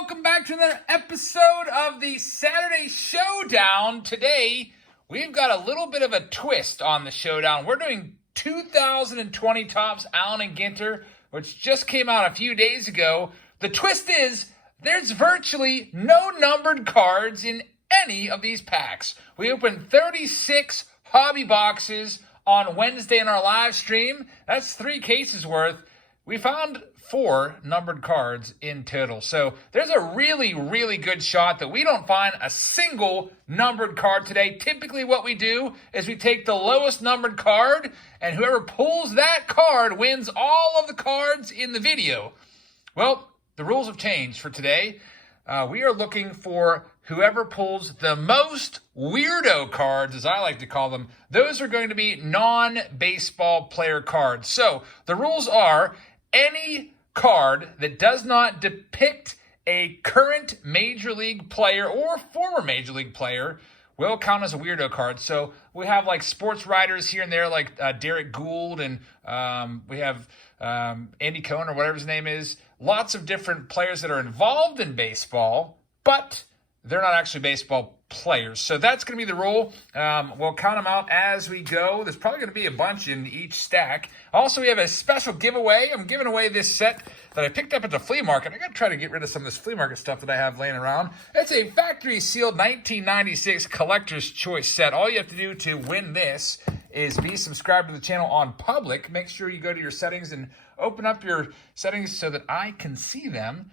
welcome back to another episode of the Saturday Showdown. Today, we've got a little bit of a twist on the Showdown. We're doing 2020 Topps Allen Ginter, which just came out a few days ago. The twist is, there's virtually no numbered cards in any of these packs. We opened 36 hobby boxes on Wednesday in our live stream. That's 3 cases worth. We found 4 numbered cards in total. So there's a really, really good shot that we don't find a single numbered card today. Typically what we do is we take the lowest numbered card, and whoever pulls that card wins all of the cards in the video. Well, the rules have changed for today. We are looking for whoever pulls the most weirdo cards, as I like to call them. Those are going to be non-baseball player cards. So the rules are, any card that does not depict a current Major League player or former Major League player will count as a weirdo card. So we have like sports writers here and there, like Derek Gould, and we have Andy Cohen, or whatever his name is. Lots of different players that are involved in baseball, but they're not actually baseball players. So that's going to be the rule. We'll count them out as we go. There's probably going to be a bunch in each stack. Also, we have a special giveaway. I'm giving away this set that I picked up at the flea market. I got to try to get rid of some of this flea market stuff that I have laying around. It's a factory sealed 1996 collector's choice set. All you have to do to win this is be subscribed to the channel on public. Make sure you go to your settings and open up your settings so that I can see them.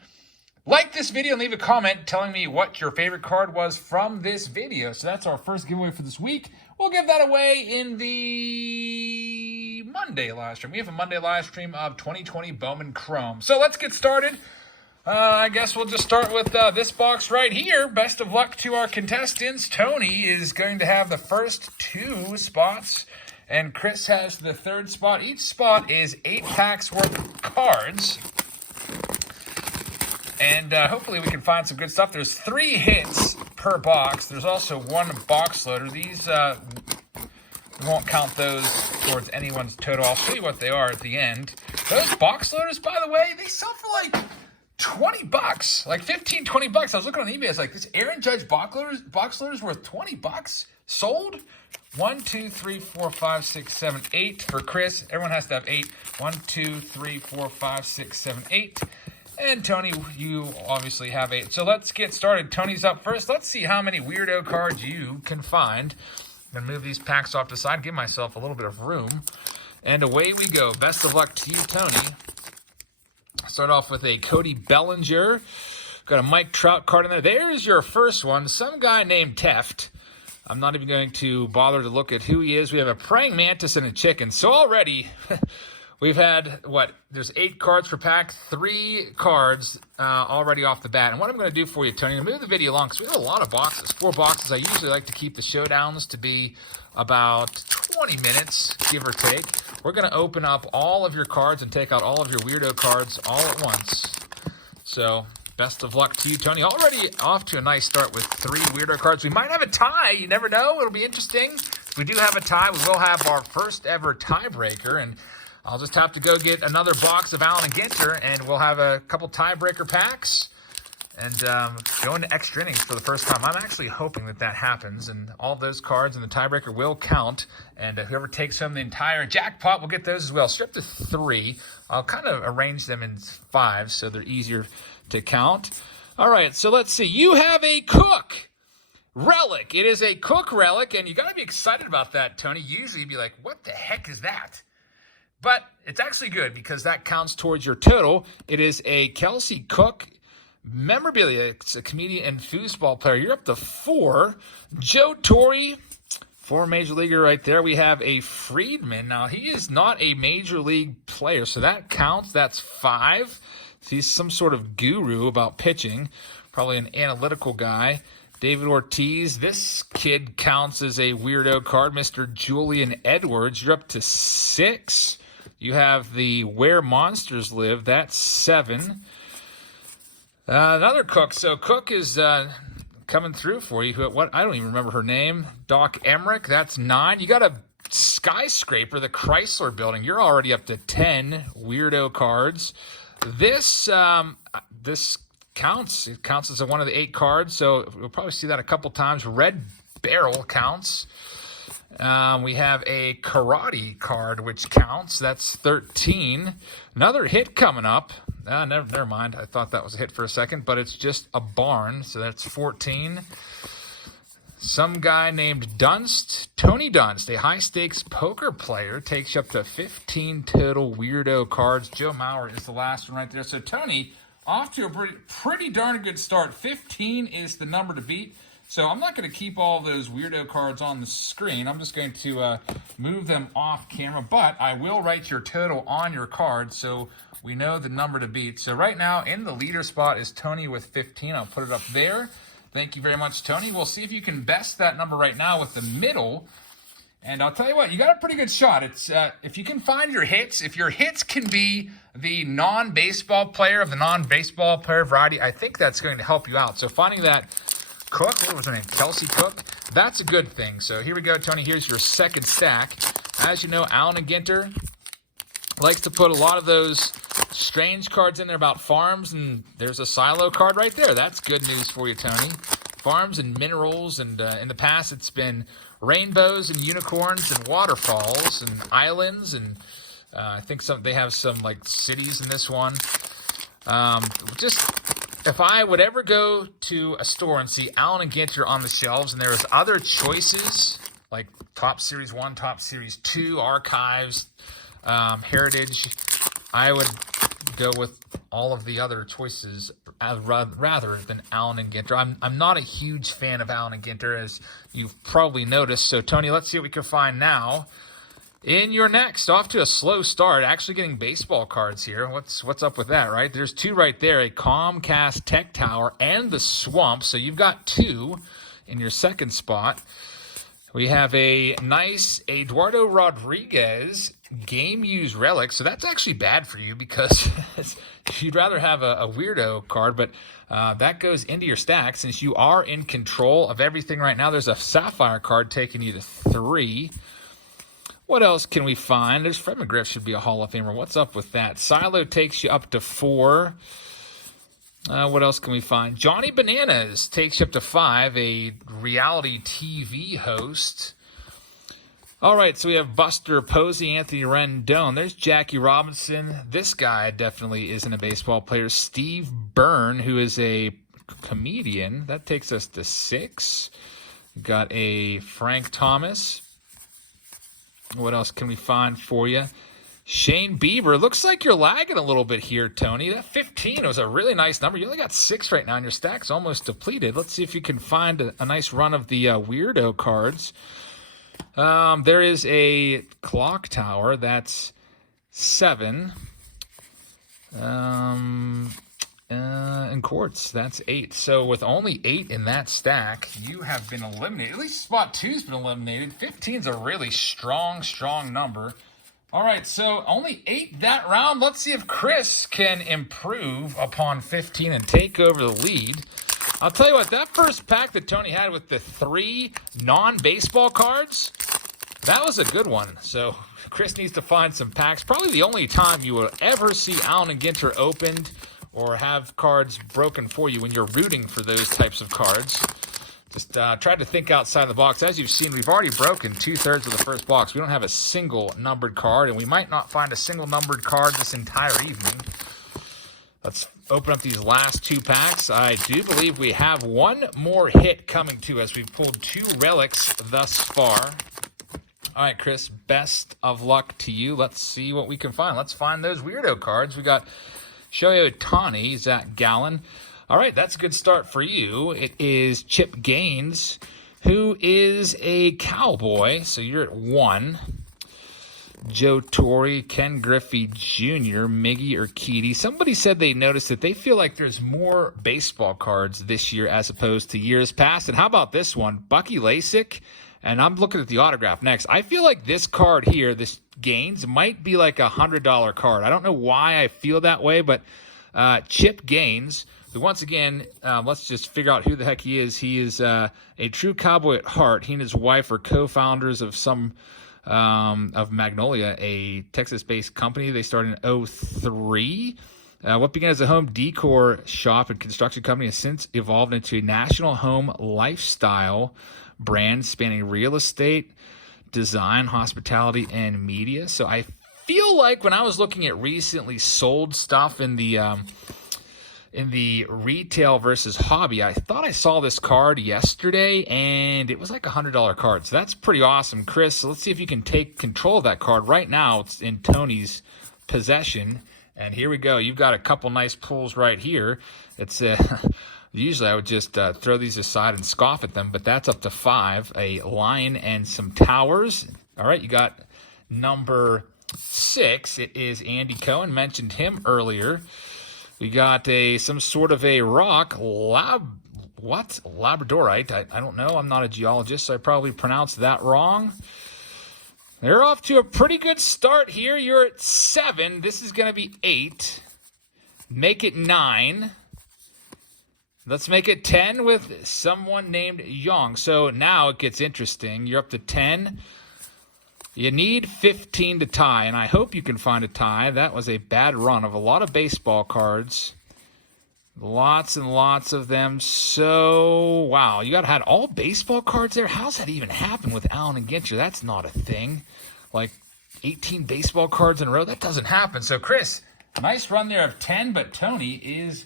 Like this video and leave a comment telling me what your favorite card was from this video. So that's our first giveaway for this week. We'll give that away in the Monday live stream. We have a Monday live stream of 2020 Bowman Chrome. So let's get started. I guess we'll just start with this box right here. Best of luck to our contestants. Tony is going to have the first 2 spots, and Chris has the 3rd spot. Each spot is 8 packs worth of cards. And hopefully we can find some good stuff. There's 3 hits per box. There's also 1 box loader. These, we won't count those towards anyone's total. I'll show you what they are at the end. Those box loaders, by the way, they sell for like $20. Like 15, 20 bucks. I was looking on eBay. I was like, this Aaron Judge box loader's worth 20 bucks? Sold? 1, 2, 3, 4, 5, 6, 7, 8 for Chris. Everyone has to have 8. 1, 2, 3, 4, 5, 6, 7, 8. And Tony, you obviously have 8. So let's get started. Tony's up first. Let's see how many weirdo cards you can find. I'm going to move these packs off to the side, give myself a little bit of room. And away we go. Best of luck to you, Tony. Start off with a Cody Bellinger. Got a Mike Trout card in there. There's your first one. Some guy named Teft. I'm not even going to bother to look at who he is. We have a praying mantis and a chicken. So already... We've had, there's 8 cards per pack, 3 cards already off the bat. And what I'm going to do for you, Tony, I'm going to move the video along because we have a lot of boxes, 4 boxes. I usually like to keep the showdowns to be about 20 minutes, give or take. We're going to open up all of your cards and take out all of your weirdo cards all at once. So, best of luck to you, Tony. Already off to a nice start with 3 weirdo cards. We might have a tie. You never know. It'll be interesting. If we do have a tie, we will have our first ever tiebreaker, and I'll just have to go get another box of Allen Ginter, and we'll have a couple tiebreaker packs and go into extra innings for the first time. I'm actually hoping that that happens, and all those cards in the tiebreaker will count, and whoever takes home the entire jackpot will get those as well. So up to 3. I'll kind of arrange them in 5 so they're easier to count. All right, so let's see. You have a Cook relic. It is a Cook relic, and you got to be excited about that, Tony. Usually you'd be like, what the heck is that? But it's actually good because that counts towards your total. It is a Kelsey Cook memorabilia. It's a comedian and foosball player. You're up to 4. Joe Torre, former Major Leaguer right there. We have a Friedman. Now, he is not a Major League player, so that counts. That's 5. He's some sort of guru about pitching, probably an analytical guy. David Ortiz, this kid counts as a weirdo card. Mr. Julian Edwards, you're up to 6. You have the Where Monsters Live. That's 7. Another Cook. So Cook is coming through for you. I don't even remember her name. Doc Emmerich. That's 9. You got a Skyscraper, the Chrysler Building. You're already up to 10 weirdo cards. This counts. It counts as one of the 8 cards, so we'll probably see that a couple times. Red Barrel counts. We have a Karate card, which counts. That's 13. Another hit coming up. Never mind. I thought that was a hit for a second, but it's just a barn, so that's 14. Some guy named Dunst, Tony Dunst, a high-stakes poker player, takes you up to 15 total weirdo cards. Joe Mauer is the last one right there. So Tony, off to a pretty darn good start. 15 is the number to beat. So I'm not going to keep all those weirdo cards on the screen. I'm just going to move them off camera, but I will write your total on your card so we know the number to beat. So right now in the leader spot is Tony with 15. I'll put it up there. Thank you very much, Tony. We'll see if you can best that number right now with the middle. And I'll tell you what, you got a pretty good shot. It's if you can find your hits, if your hits can be the non-baseball player of the non-baseball player variety, I think that's going to help you out. So finding that Cook, what was her name? Kelsey Cook. That's a good thing. So here we go, Tony. Here's your second stack. As you know, Allen Ginter likes to put a lot of those strange cards in there about farms, and there's a silo card right there. That's good news for you, Tony. Farms and minerals, and in the past it's been rainbows and unicorns and waterfalls and islands, and I think they have some like cities in this one. If I would ever go to a store and see Allen and Ginter on the shelves and there was other choices like Top Series 1, Top Series 2, Archives, Heritage, I would go with all of the other choices rather than Allen and Ginter. I'm not a huge fan of Allen and Ginter, as you've probably noticed. So, Tony, let's see what we can find now. In your next, off to a slow start, actually getting baseball cards here. What's up with that, right? There's 2 right there, a Comcast Tech Tower and the Swamp. So you've got 2 in your second spot. We have a nice Eduardo Rodriguez game used relic. So that's actually bad for you because you'd rather have a weirdo card, but that goes into your stack since you are in control of everything right now. There's a Sapphire card taking you to 3. What else can we find? There's Fred McGriff should be a Hall of Famer. What's up with that? Silo takes you up to 4. What else can we find? Johnny Bananas takes you up to 5, a reality TV host. All right, so we have Buster Posey, Anthony Rendon. There's Jackie Robinson. This guy definitely isn't a baseball player. Steve Byrne, who is a comedian. That takes us to 6. We've got a Frank Thomas. What else can we find for you? Shane Bieber. Looks like you're lagging a little bit here, Tony. That 15 was a really nice number. You only got 6 right now, and your stack's almost depleted. Let's see if you can find a nice run of the weirdo cards. There is a Clock Tower. That's 7. And Quartz, that's 8. So with only 8 in that stack, you have been eliminated. At least spot 2's been eliminated. 15's a really strong number. All right, so only 8 that round. Let's see if Chris can improve upon 15 and take over the lead. I'll tell you what, that first pack that Tony had with the 3 non-baseball cards, that was a good one. So Chris needs to find some packs. Probably the only time you will ever see Allen and Ginter opened or have cards broken for you when you're rooting for those types of cards. Just try to think outside the box. As you've seen, we've already broken 2/3 of the first box. We don't have a single numbered card, and we might not find a single numbered card this entire evening. Let's open up these last 2 packs. I do believe we have one more hit coming to us. We've pulled 2 relics thus far. All right, Chris, best of luck to you. Let's see what we can find. Let's find those weirdo cards. We got Shohei Ohtani, Zach Gallen. All right, that's a good start for you. It is Chip Gaines, who is a Cowboy, so you're at 1. Joe Torre, Ken Griffey Jr., Miggy Urquidy. Somebody said they noticed that they feel like there's more baseball cards this year as opposed to years past. And how about this one? Bucky Lasik, and I'm looking at the autograph next. I feel like this card here, this Gaines, might be like a $100 card. I don't know why I feel that way, but Chip Gaines, who once again, let's just figure out who the heck he is. He is a true Cowboy at heart. He and his wife are co-founders of of Magnolia, a Texas-based company. They started in 2003. What began as a home decor shop and construction company has since evolved into a national home lifestyle brand spanning real estate, design, hospitality, and media. So I feel like when I was looking at recently sold stuff in the retail versus hobby, I thought I saw this card yesterday, and it was like $100 card. So that's pretty awesome, Chris. So let's see if you can take control of that card. Right now, it's in Tony's possession. And here we go. You've got a couple nice pulls right here. It's usually I would just throw these aside and scoff at them, but that's up to 5. A lion and some towers. All right, you got number 6. It is Andy Cohen. Mentioned him earlier. We got some sort of a rock, labradorite. I don't know. I'm not a geologist, so I probably pronounced that wrong. They're off to a pretty good start here. You're at 7. This is going to be 8. Make it 9. Let's make it 10 with someone named Young. So now it gets interesting. You're up to 10. You need 15 to tie, and I hope you can find a tie. That was a bad run of a lot of baseball cards. Lots and lots of them. So, wow, you had all baseball cards there? How's that even happen with Allen Ginter? That's not a thing. Like 18 baseball cards in a row? That doesn't happen. So, Chris, nice run there of 10, but Tony is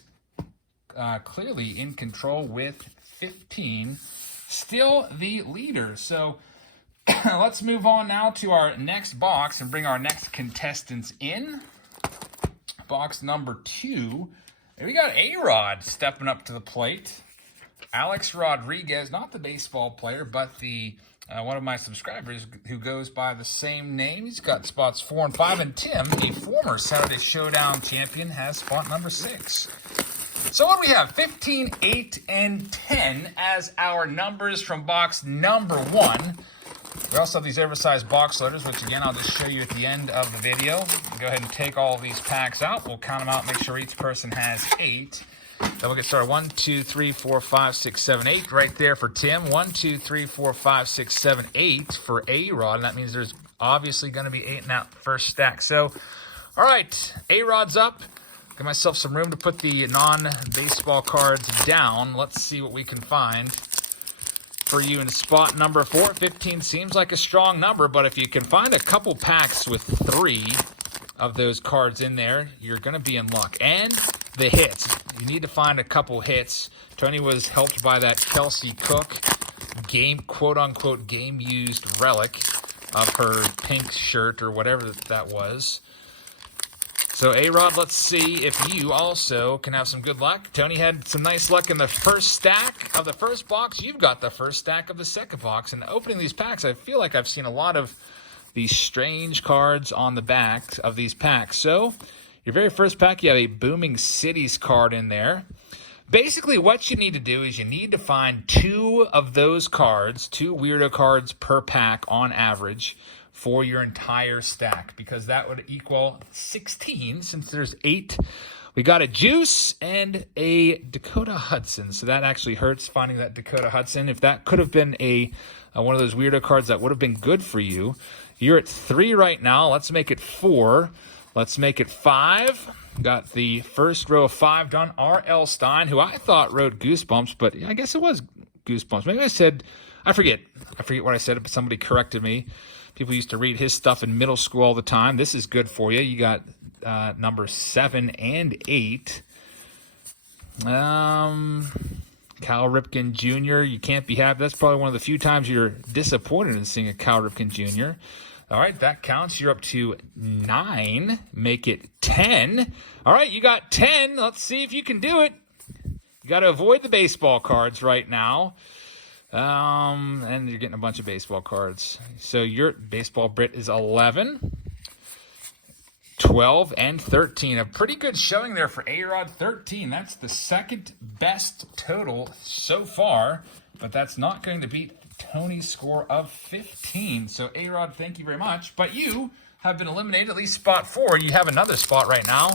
clearly in control with 15. Still the leader. So, let's move on now to our next box and bring our next contestants in. Box number 2. And we got A-Rod stepping up to the plate. Alex Rodriguez, not the baseball player, but the one of my subscribers who goes by the same name. He's got spots 4 and 5. And Tim, the former Saturday Showdown champion, has spot number 6. So what do we have? 15, 8, and 10 as our numbers from box number 1. We also have these oversized box loaders, which again, I'll just show you at the end of the video. Go ahead and take all of these packs out. We'll count them out, make sure each person has 8. Then we'll get started. 1, 2, 3, 4, 5, 6, 7, 8 right there for Tim. 1, 2, 3, 4, 5, 6, 7, 8 for A-Rod. And that means there's obviously going to be 8 in that first stack. So, all right, A-Rod's up. Give myself some room to put the non-baseball cards down. Let's see what we can find for you in spot number 4. 15 seems like a strong number, but if you can find a couple packs with 3 of those cards in there, you're going to be in luck. And the hits. You need to find a couple hits. Tony was helped by that Kelsey Cook quote-unquote game-used relic of her pink shirt or whatever that was. So, A-Rod, let's see if you also can have some good luck. Tony had some nice luck in the first stack of the first box. You've got the first stack of the second box. And opening these packs, I feel like I've seen a lot of these strange cards on the back of these packs. So, your very first pack, you have a Booming Cities card in there. Basically, what you need to do is you need to find 2 of those cards, 2 weirdo cards per pack on average, for your entire stack, because that would equal 16 since there's 8. We got a Juice and a Dakota Hudson, so that actually hurts finding that Dakota Hudson. If that could have been one of those weirdo cards, that would have been good for you. You're at 3 right now. Let's make it 4. Let's make it 5. Got the first row of 5 done. R.L. Stein, who I thought wrote Goosebumps, but I guess it was Goosebumps. Maybe I forget what I said, but somebody corrected me. People used to read his stuff in middle school all the time. This is good for you. You got number 7 and 8. Cal Ripken Jr., you can't be happy. That's probably one of the few times you're disappointed in seeing a Cal Ripken Jr. All right, that counts. You're up to 9. Make it 10. All right, you got 10. Let's see if you can do it. You got to avoid the baseball cards right now. And you're getting a bunch of baseball cards. So your baseball Brit is 11, 12, and 13. A pretty good showing there for A-Rod. 13. That's the second best total so far, but that's not going to beat Tony's score of 15. So A-Rod, thank you very much. But you have been eliminated, at least spot 4. You have another spot right now.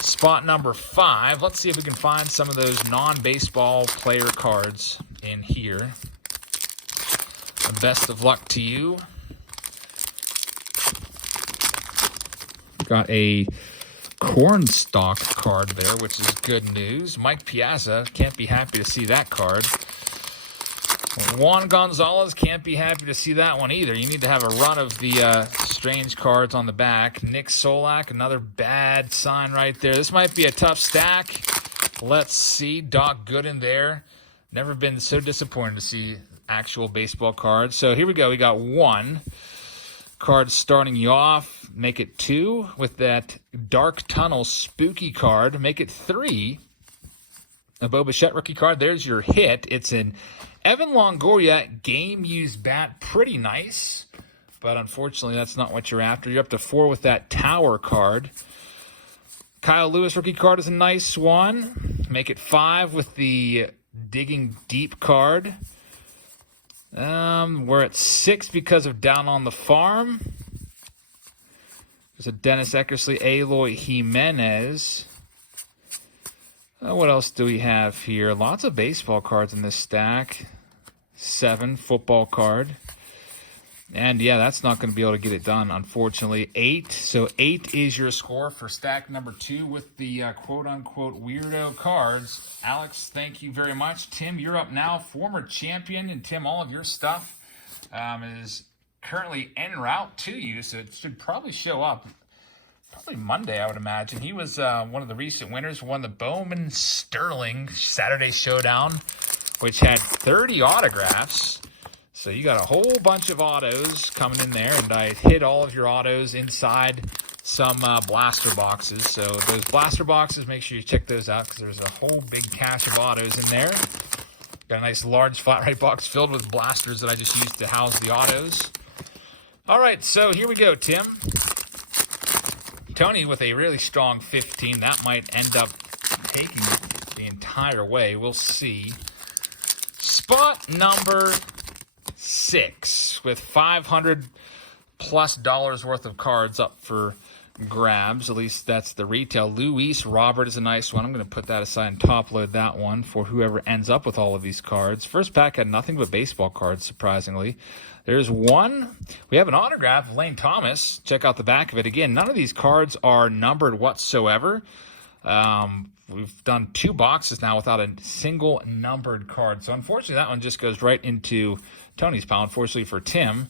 Spot number 5. Let's see if we can find some of those non-baseball player cards in here. Best of luck to you. Got a Cornstalk card there, which is good news. Mike Piazza, can't be happy to see that card. Juan Gonzalez, can't be happy to see that one either. You need to have a run of the strange cards on the back. Nick Solak, another bad sign right there. This might be a tough stack. Let's see. Doc Gooden there. Never been so disappointed to see actual baseball cards. So here we go. We got one card starting you off. Make it 2 with that Dark Tunnel spooky card. Make it 3. A Bo Bichette rookie card. There's your hit. It's an Evan Longoria game-used bat. Pretty nice. But unfortunately, that's not what you're after. You're up to 4 with that Tower card. Kyle Lewis rookie card is a nice one. Make it 5 with the Digging Deep card. We're at 6 because of Down on the Farm. There's a Dennis Eckersley, Eloy Jimenez. What else do we have here? Lots of baseball cards in this stack. 7, football card. And yeah, that's not going to be able to get it done, unfortunately. 8. So 8 is your score for stack number 2 with the quote-unquote weirdo cards. Alex, thank you very much. Tim, you're up now. Former champion. And Tim, all of your stuff is currently en route to you, so it should probably show up probably Monday, I would imagine. He was one of the recent winners, won the Bowman Sterling Saturday Showdown, which had 30 autographs. So you got a whole bunch of autos coming in there, and I hid all of your autos inside some blaster boxes. So those blaster boxes, make sure you check those out because there's a whole big cache of autos in there. Got a nice large flat rate box filled with blasters that I just used to house the autos. All right, so here we go, Tim. Tony with a really strong 15. That might end up taking the entire way. We'll see. Spot number 6 with $500+ worth of cards up for grabs. At least that's the retail. Luis Robert is a nice one. I'm going to put that aside and top load that one for whoever ends up with all of these cards. First pack had nothing but baseball cards, surprisingly. There's one. We have an autograph of Lane Thomas. Check out the back of it. Again, none of these cards are numbered whatsoever. We've done 2 boxes now without a single numbered card. So unfortunately, that one just goes right into Tony's pile, unfortunately for Tim.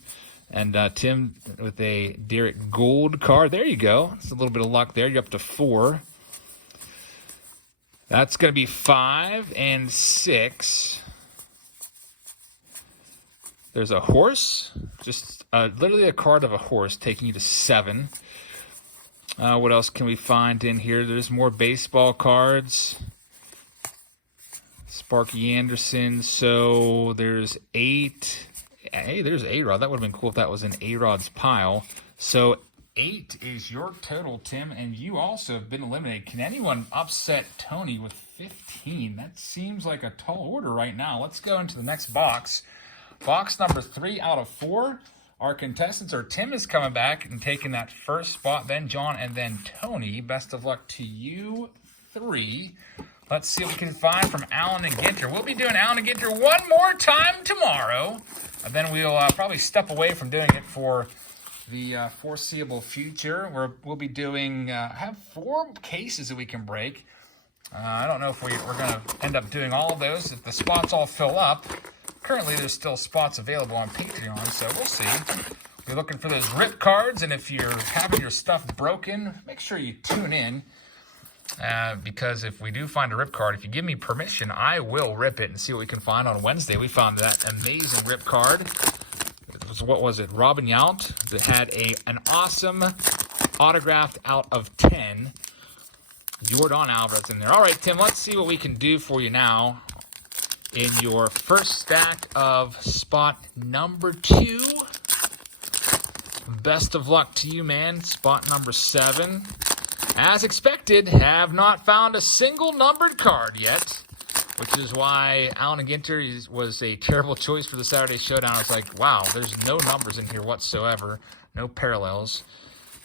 And Tim with a Derek Gould card. There you go. It's a little bit of luck there. You're up to 4. That's going to be 5 and 6. There's a horse. Just literally a card of a horse taking you to 7. What else can we find in here? There's more baseball cards. Sparky Anderson. So there's 8. Hey, there's A-Rod. That would have been cool if that was in A-Rod's pile. So 8 is your total, Tim, and you also have been eliminated. Can anyone upset Tony with 15? That seems like a tall order right now. Let's go into the next box. Box number 3 out of 4. Our contestants are Tim is coming back and taking that first spot, then John, and then Tony. Best of luck to you 3. Let's see what we can find from Allen and Ginter. We'll be doing Allen and Ginter one more time tomorrow. And then we'll probably step away from doing it for the foreseeable future. We'll be doing, have 4 cases that we can break. I don't know if we're going to end up doing all of those. If the spots all fill up, currently there's still spots available on Patreon, so we'll see. We're looking for those rip cards, and if you're having your stuff broken, make sure you tune in. Because if we do find a rip card, if you give me permission, I will rip it and see what we can find. On Wednesday, we found that amazing rip card. It was, what was it? Robin Yount that had an awesome autographed out of 10 Yordan Alvarez in there. All right, Tim, let's see what we can do for you now in your first stack of spot number 2. Best of luck to you, man. Spot number 7. As expected, have not found a single numbered card yet, which is why Allen Ginter was a terrible choice for the Saturday Showdown. I was like, wow, there's no numbers in here whatsoever, no parallels.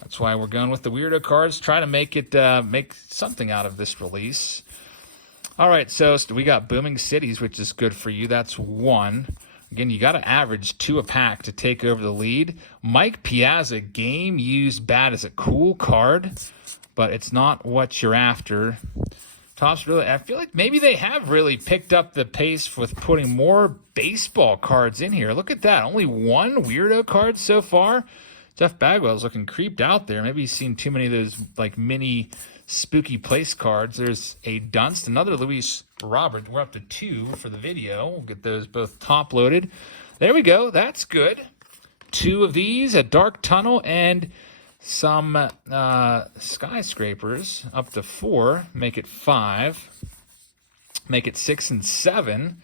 That's why we're going with the weirdo cards. Try to make it make something out of this release. All right, so we got Booming Cities, which is good for you. That's 1. Again, you got to average 2 a pack to take over the lead. Mike Piazza, game used bat, is a cool card. but it's not what you're after. Topps really, I feel like maybe they have really picked up the pace with putting more baseball cards in here. Look at that. Only one weirdo card so far. Jeff Bagwell's looking creeped out there. Maybe he's seen too many of those like mini spooky place cards. There's a Dunst, another Luis Robert. We're up to 2 for the video. We'll get those both top loaded. There we go. That's good. 2 of these, a Dark Tunnel, and some skyscrapers. Up to 4. Make it 5. Make it 6 and 7.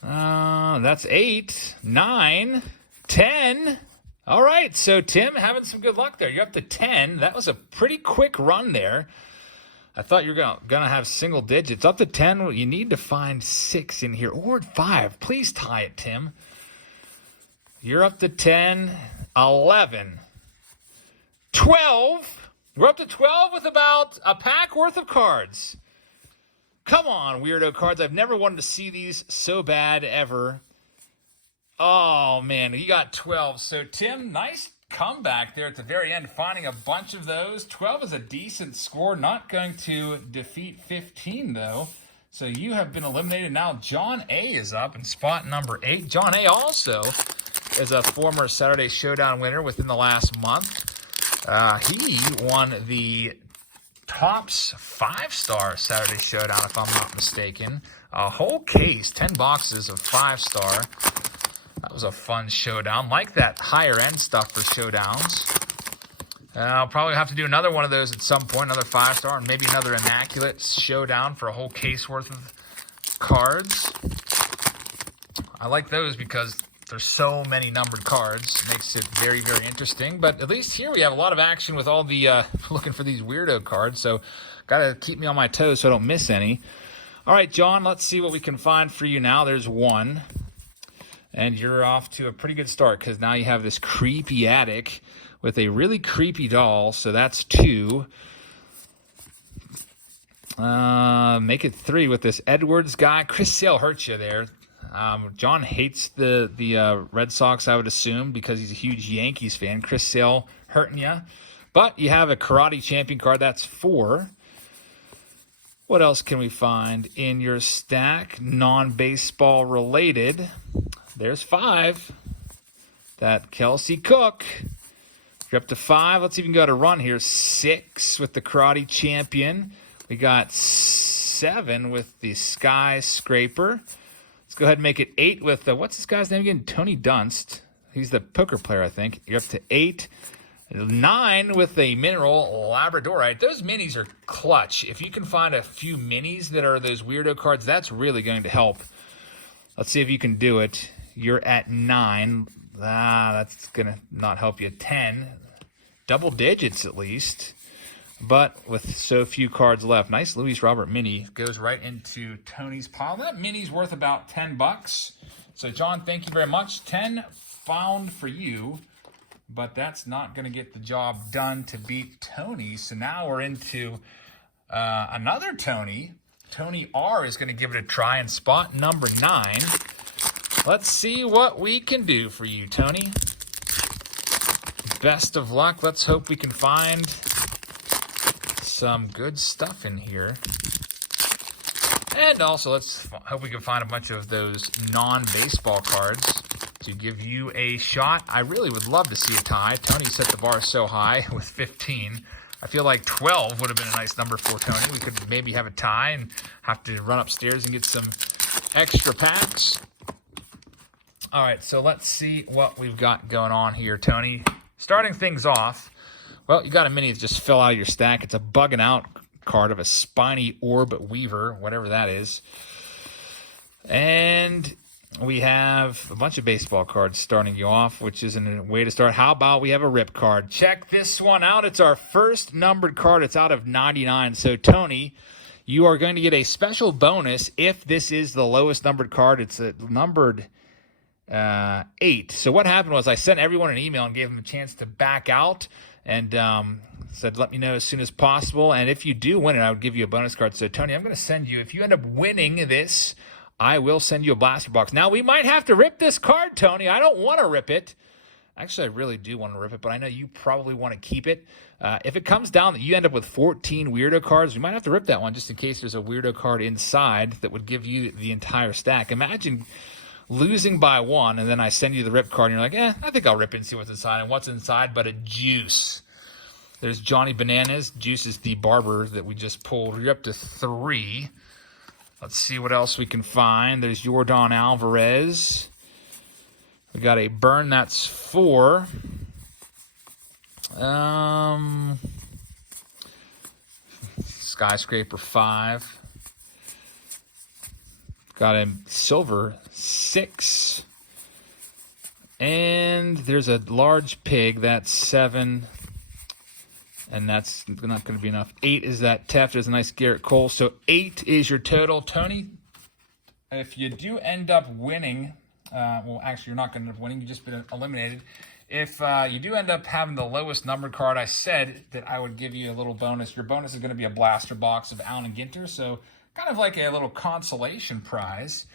That's 8, 9, 10. All right, so Tim, having some good luck there. You're up to 10. That was a pretty quick run there. I thought you were going to have single digits. Up to 10, you need to find 6 in here, or 5. Please tie it, Tim. You're up to 10, 11, 12. We're up to 12 with about a pack worth of cards. Come on, weirdo cards. I've never wanted to see these so bad ever. Oh, man, you got 12. So, Tim, nice comeback there at the very end, finding a bunch of those. 12 is a decent score. Not going to defeat 15, though. So you have been eliminated. Now John A. is up in spot number 8. John A. also is a former Saturday Showdown winner within the last month. He won the Topps 5-star Saturday Showdown, if I'm not mistaken. A whole case, 10 boxes of 5-star. That was a fun showdown. Like that higher-end stuff for showdowns. I'll probably have to do another one of those at some point, another 5-star, and maybe another immaculate showdown for a whole case worth of cards. I like those because there's so many numbered cards. It makes it very, very interesting. But at least here we have a lot of action with all the looking for these weirdo cards. So got to keep me on my toes so I don't miss any. All right, John, let's see what we can find for you now. There's 1. And you're off to a pretty good start because now you have this creepy attic with a really creepy doll. So that's 2. Make it 3 with this Edwards guy. Chris Sale hurts you there. John hates the Red Sox, I would assume, because he's a huge Yankees fan. Chris Sale hurting you. But you have a Karate Champion card. That's 4. What else can we find in your stack? Non-baseball related. There's 5. That Kelsey Cook. You're up to 5. Let's even go to run here. 6 with the Karate Champion. We got 7 with the Skyscraper. Let's go ahead and make it 8 with the, what's this guy's name again? Tony Dunst. He's the poker player, I think. You're up to 8. 9 with the Mineral Labradorite. Those minis are clutch. If you can find a few minis that are those weirdo cards, that's really going to help. Let's see if you can do it. You're at 9. That's going to not help you. 10. Double digits at least. But with so few cards left. Nice Luis Robert mini. Goes right into Tony's pile. That mini's worth about $10. So, John, thank you very much. 10 found for you. But that's not going to get the job done to beat Tony. So now we're into another Tony. Tony R is going to give it a try in spot number 9. Let's see what we can do for you, Tony. Best of luck. Let's hope we can find some good stuff in here. And also, let's hope we can find a bunch of those non-baseball cards to give you a shot. I really would love to see a tie. Tony set the bar so high with 15. I feel like 12 would have been a nice number for Tony. We could maybe have a tie and have to run upstairs and get some extra packs. All right, so let's see what we've got going on here, Tony. Starting things off, well, you got a mini that just fell out of your stack. It's a bugging out card of a Spiny Orb Weaver, whatever that is. And we have a bunch of baseball cards starting you off, which isn't a way to start. How about we have a Rip card? Check this one out. It's our first numbered card. It's out of 99. So, Tony, you are going to get a special bonus if this is the lowest numbered card. It's a numbered 8. So what happened was I sent everyone an email and gave them a chance to back out and said, let me know as soon as possible. And if you do win it, I would give you a bonus card. So, Tony, I'm going to send you, if you end up winning this, I will send you a blaster box. Now, we might have to rip this card, Tony. I don't want to rip it. Actually, I really do want to rip it, but I know you probably want to keep it. If it comes down that you end up with 14 weirdo cards, we might have to rip that one just in case there's a weirdo card inside that would give you the entire stack. Imagine losing by one, and then I send you the rip card, and you're like, I think I'll rip it and see what's inside. And what's inside but a juice. There's Johnny Bananas. Juice is the barber that we just pulled. You're up to 3. Let's see what else we can find. There's Yordan Alvarez. We got a burn, that's 4. Skyscraper 5. Got a silver 6. And there's a large pig, that's 7. And that's not going to be enough. 8 is that Teft. There's a nice Garrett Cole. So 8 is your total. Tony, if you do end up winning, well, actually, you're not going to end up winning. You've just been eliminated. If you do end up having the lowest numbered card, I said that I would give you a little bonus. Your bonus is going to be a blaster box of Allen Ginter. So kind of like a little consolation prize.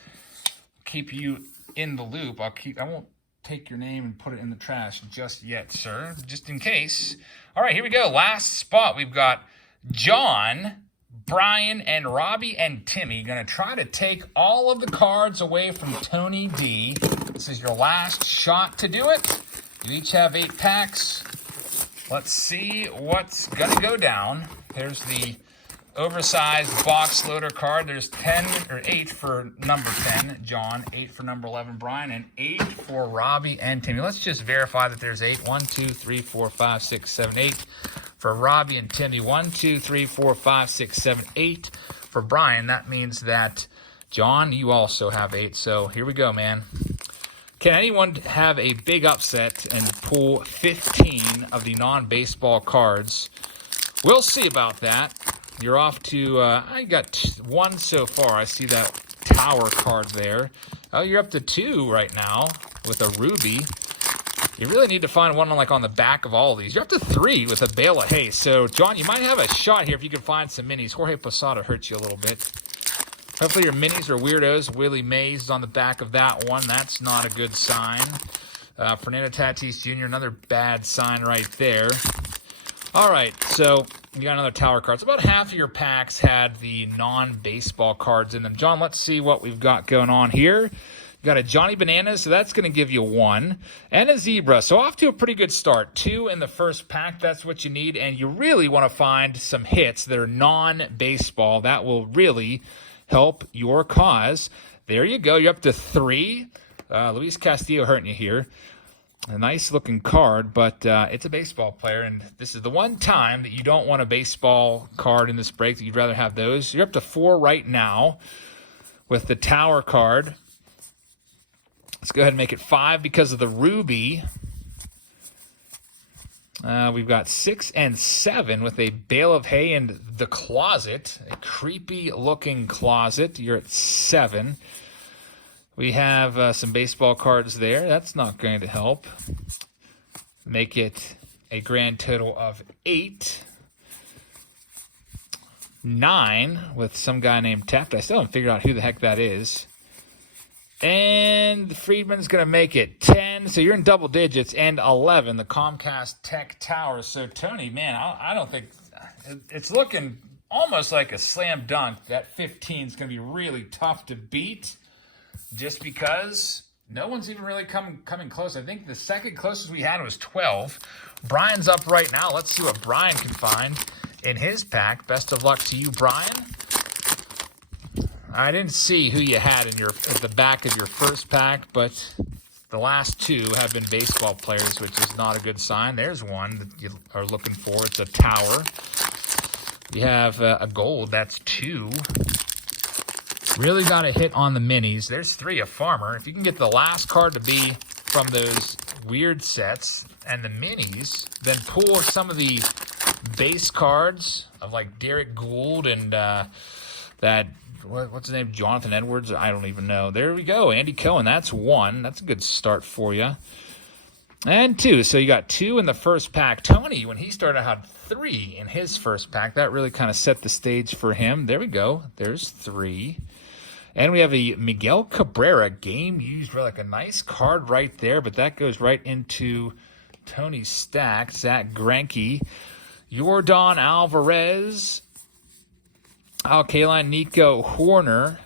Keep you in the loop. I won't take your name and put it in the trash just yet, sir, just in case. All right, here we go. Last spot. We've got John, Brian, and Robbie and Timmy going to try to take all of the cards away from Tony D. This is your last shot to do it. You each have 8 packs. Let's see what's going to go down. Here's the oversized box loader card. There's 8 for number 10, John, 8 for number 11, Brian, and 8 for Robbie and Timmy. Let's just verify that there's 8. 1, 2, 3, 4, 5, 6, 7, 8 for Robbie and Timmy. 1, 2, 3, 4, 5, 6, 7, 8 for Brian. That means that, John, you also have 8. So here we go, man. Can anyone have a big upset and pull 15 of the non-baseball cards? We'll see about that. You're off to, I got 1 so far. I see that tower card there. Oh, you're up to 2 right now with a ruby. You really need to find one on the back of all of these. You're up to 3 with a bale of hay. So, John, you might have a shot here if you can find some minis. Jorge Posada hurts you a little bit. Hopefully your minis are weirdos. Willie Mays is on the back of that one. That's not a good sign. Fernando Tatis Jr., another bad sign right there. All right, so you got another tower card. So about half of your packs had the non-baseball cards in them. John, let's see what we've got going on here. You got a Johnny Bananas, so that's going to give you 1. And a Zebra, so off to a pretty good start. 2 in the first pack, that's what you need. And you really want to find some hits that are non-baseball. That will really help your cause. There you go. You're up to 3. Luis Castillo hurting you here. A nice-looking card, but it's a baseball player, and this is the one time that you don't want a baseball card in this break, that you'd rather have those. You're up to 4 right now with the tower card. Let's go ahead and make it 5 because of the ruby. We've got 6 and 7 with a bale of hay and the closet, a creepy-looking closet. You're at 7. We have some baseball cards there. That's not going to help. Make it a grand total of 8. 9 with some guy named Teft. I still haven't figured out who the heck that is. And Friedman's going to make it 10. So you're in double digits. And 11, the Comcast Tech Tower. So, Tony, man, I don't think it's looking almost like a slam dunk. That 15 is going to be really tough to beat. Just because no one's even really coming close. I think the second closest we had was 12. Brian's up right now. Let's see what Brian can find in his pack. Best of luck to you, Brian. I didn't see who you had in at the back of your first pack, but the last 2 have been baseball players, which is not a good sign. There's one that you are looking for. It's a tower. You have a gold. That's 2. Really got to hit on the minis. There's 3, a farmer. If you can get the last card to be from those weird sets and the minis, then pull some of the base cards of like Derek Gould and that, what's his name, Jonathan Edwards? I don't even know. There we go. Andy Cohen, that's 1. That's a good start for you. And 2. So you got 2 in the first pack. Tony, when he started, had 3 in his first pack. That really kind of set the stage for him. There we go. There's 3. And we have a Miguel Cabrera game used relic. A nice card right there, but that goes right into Tony's stack. Zach Greinke, Yordan Alvarez, Al Kaline, Nico Horner.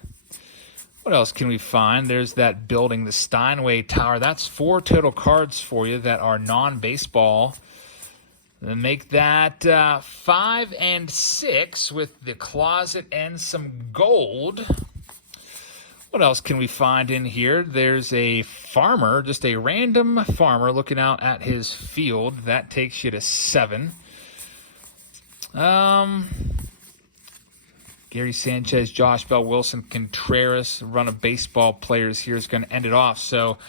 What else can we find? There's that building, the Steinway Tower. That's 4 total cards for you that are non-baseball. Then make that 5 and 6 with the closet and some gold. What else can we find in here? There's a farmer, just a random farmer looking out at his field. That takes you to 7. Gary Sanchez, Josh Bell, Wilson Contreras, run of baseball players here is going to end it off. So,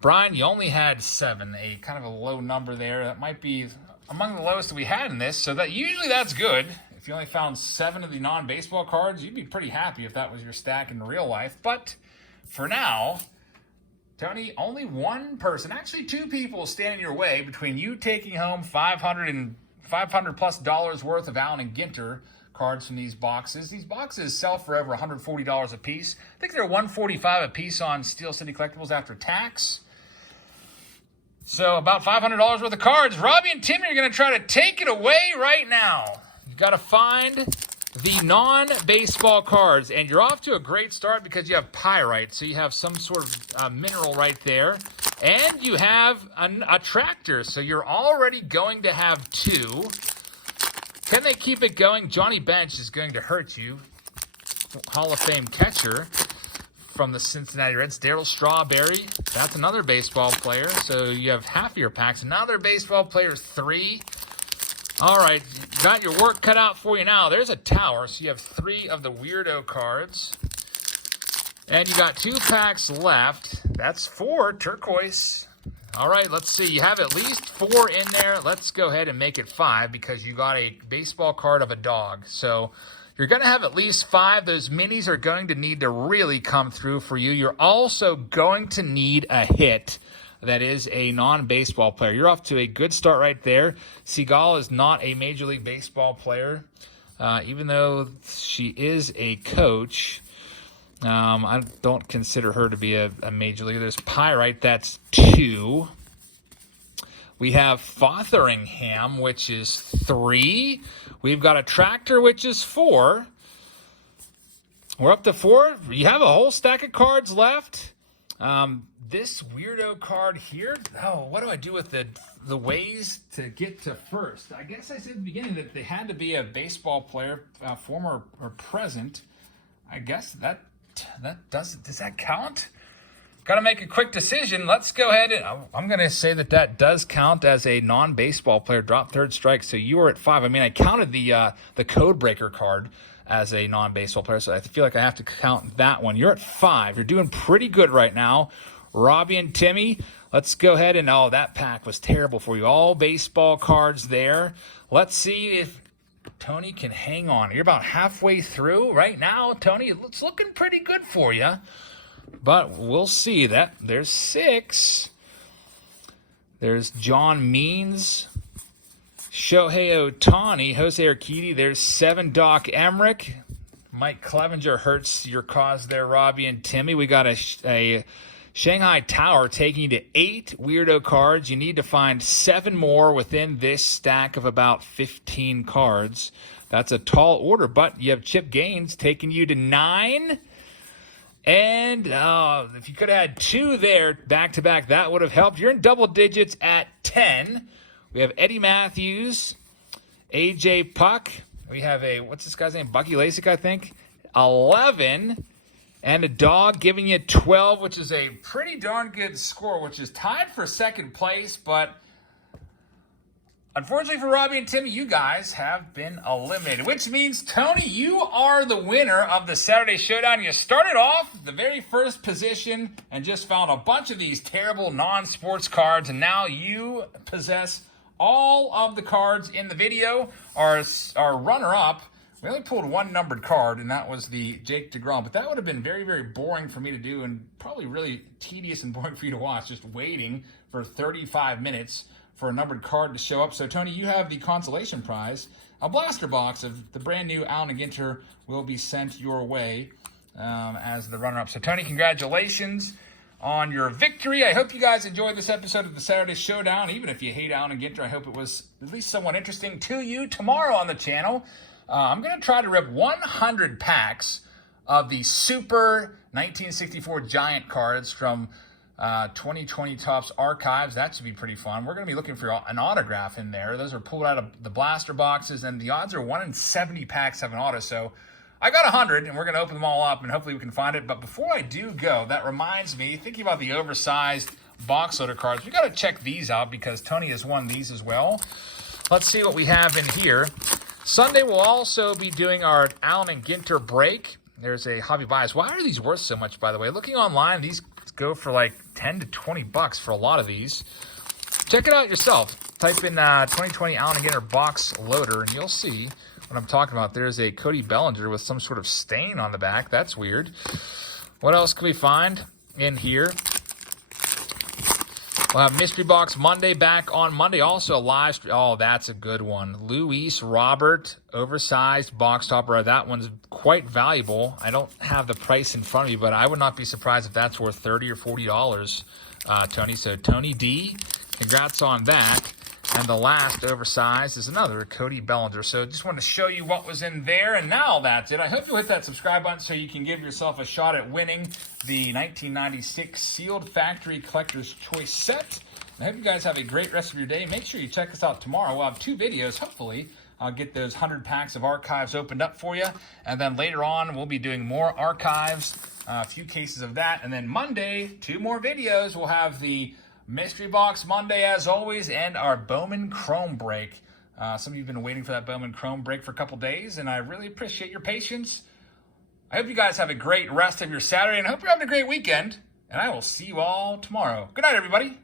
Brian, you only had 7, a kind of a low number there. That might be among the lowest that we had in this, so that usually that's good. If you only found 7 of the non-baseball cards, you'd be pretty happy if that was your stack in real life. But for now, Tony, only one person, actually 2 people standing your way between you taking home $500 plus worth of Allen Ginter cards from these boxes. These boxes sell for over $140 a piece. I think they're $145 a piece on Steel City Collectibles after tax. So about $500 worth of cards. Robbie and Timmy are going to try to take it away right now. You've got to find the non-baseball cards, and you're off to a great start because you have pyrite, so you have some sort of mineral right there, and you have a tractor, so you're already going to have 2. Can they keep it going? Johnny Bench is going to hurt you. Hall of Fame catcher from the Cincinnati Reds. Darryl Strawberry, that's another baseball player. So you have half of your packs. Another baseball player, 3. All right, you got your work cut out for you now. There's a tower, so you have 3 of the weirdo cards. And you got 2 packs left. That's 4 turquoise. All right, let's see. You have at least 4 in there. Let's go ahead and make it 5 because you got a baseball card of a dog. So you're going to have at least 5. Those minis are going to need to really come through for you. You're also going to need a hit that is a non-baseball player. You're off to a good start right there. Seagal is not a Major League Baseball player, even though she is a coach. I don't consider her to be a major leaguer. There's Pyrite, that's 2. We have Fotheringham, which is 3. We've got a Tractor, which is 4. We're up to 4. You have a whole stack of cards left. This weirdo card here, what do I do with the ways to get to first? I guess I said at the beginning that they had to be a baseball player, former or present. I guess that does that count? Got to make a quick decision. Let's go ahead and I'm going to say that does count as a non-baseball player. Drop 3rd strike. So you were at 5. I mean, I counted the code breaker card as a non-baseball player, so I feel like I have to count that one. You're at 5. You're doing pretty good right now. Robbie and Timmy, let's go ahead and that pack was terrible for you. All baseball cards there. Let's see if Tony can hang on. You're about halfway through right now, Tony. It's looking pretty good for you. But we'll see. There's 6. There's John Means, Shohei Ohtani, Jose Urquidy. There's 7. Doc Emmerich. Mike Clevenger hurts your cause there, Robbie and Timmy. We got a Shanghai Tower taking you to 8 weirdo cards. You need to find 7 more within this stack of about 15 cards. That's a tall order, but you have Chip Gaines taking you to 9. And if you could have had 2 there back-to-back, that would have helped. You're in double digits at 10. We have Eddie Matthews, A.J. Puck. We have what's this guy's name? Bucky Lasik, I think. 11. And a dog giving you 12, which is a pretty darn good score, which is tied for 2nd place. But unfortunately for Robbie and Timmy, you guys have been eliminated, which means, Tony, you are the winner of the Saturday Showdown. You started off the very first position and just found a bunch of these terrible non-sports cards, and now you possess all of the cards in the video. Our runner-up, we only pulled 1 numbered card, and that was the Jake DeGrom. But that would have been very, very boring for me to do and probably really tedious and boring for you to watch, just waiting for 35 minutes for a numbered card to show up. So, Tony, you have the consolation prize. A blaster box of the brand new Allen Ginter will be sent your way. as the runner-up. So, Tony, congratulations on your victory. I hope you guys enjoyed this episode of the Saturday Showdown. Even if you hate Allen Ginter, I hope it was at least somewhat interesting to you. Tomorrow on the channel, I'm going to try to rip 100 packs of the Super 1964 Giant cards from 2020 Topps Archives. That should be pretty fun. We're going to be looking for an autograph in there. Those are pulled out of the blaster boxes, and the odds are 1 in 70 packs have an auto. So I got 100, and we're going to open them all up, and hopefully we can find it. But before I do go, that reminds me, thinking about the oversized box loader cards, we got to check these out because Tony has won these as well. Let's see what we have in here. Sunday we'll also be doing our Allen Ginter break. There's a hobby bias. Why are these worth so much, by the way? Looking online, these go for like 10 to 20 bucks for a lot of these. Check it out yourself. Type in 2020 Allen Ginter box loader, and you'll see what I'm talking about. There's a Cody Bellinger with some sort of stain on the back. That's weird. What else can we find in here? We'll have Mystery Box Monday back on Monday. Also a live stream. Oh, that's a good one. Luis Robert, oversized box topper. That one's quite valuable. I don't have the price in front of me, but I would not be surprised if that's worth $30 or $40, Tony. So Tony D, congrats on that. And the last oversized is another Cody Bellinger. So just wanted to show you what was in there. And now that's it. I hope you'll hit that subscribe button so you can give yourself a shot at winning the 1996 Sealed Factory Collector's Choice set. And I hope you guys have a great rest of your day. Make sure you check us out tomorrow. We'll have 2 videos. Hopefully, I'll get those 100 packs of archives opened up for you. And then later on, we'll be doing more archives, a few cases of that. And then Monday, 2 more videos. We'll have the Mystery Box Monday, as always, and our Bowman Chrome break. Some of you have been waiting for that Bowman Chrome break for a couple days, and I really appreciate your patience. I hope you guys have a great rest of your Saturday, and I hope you're having a great weekend, and I will see you all tomorrow. Good night, everybody.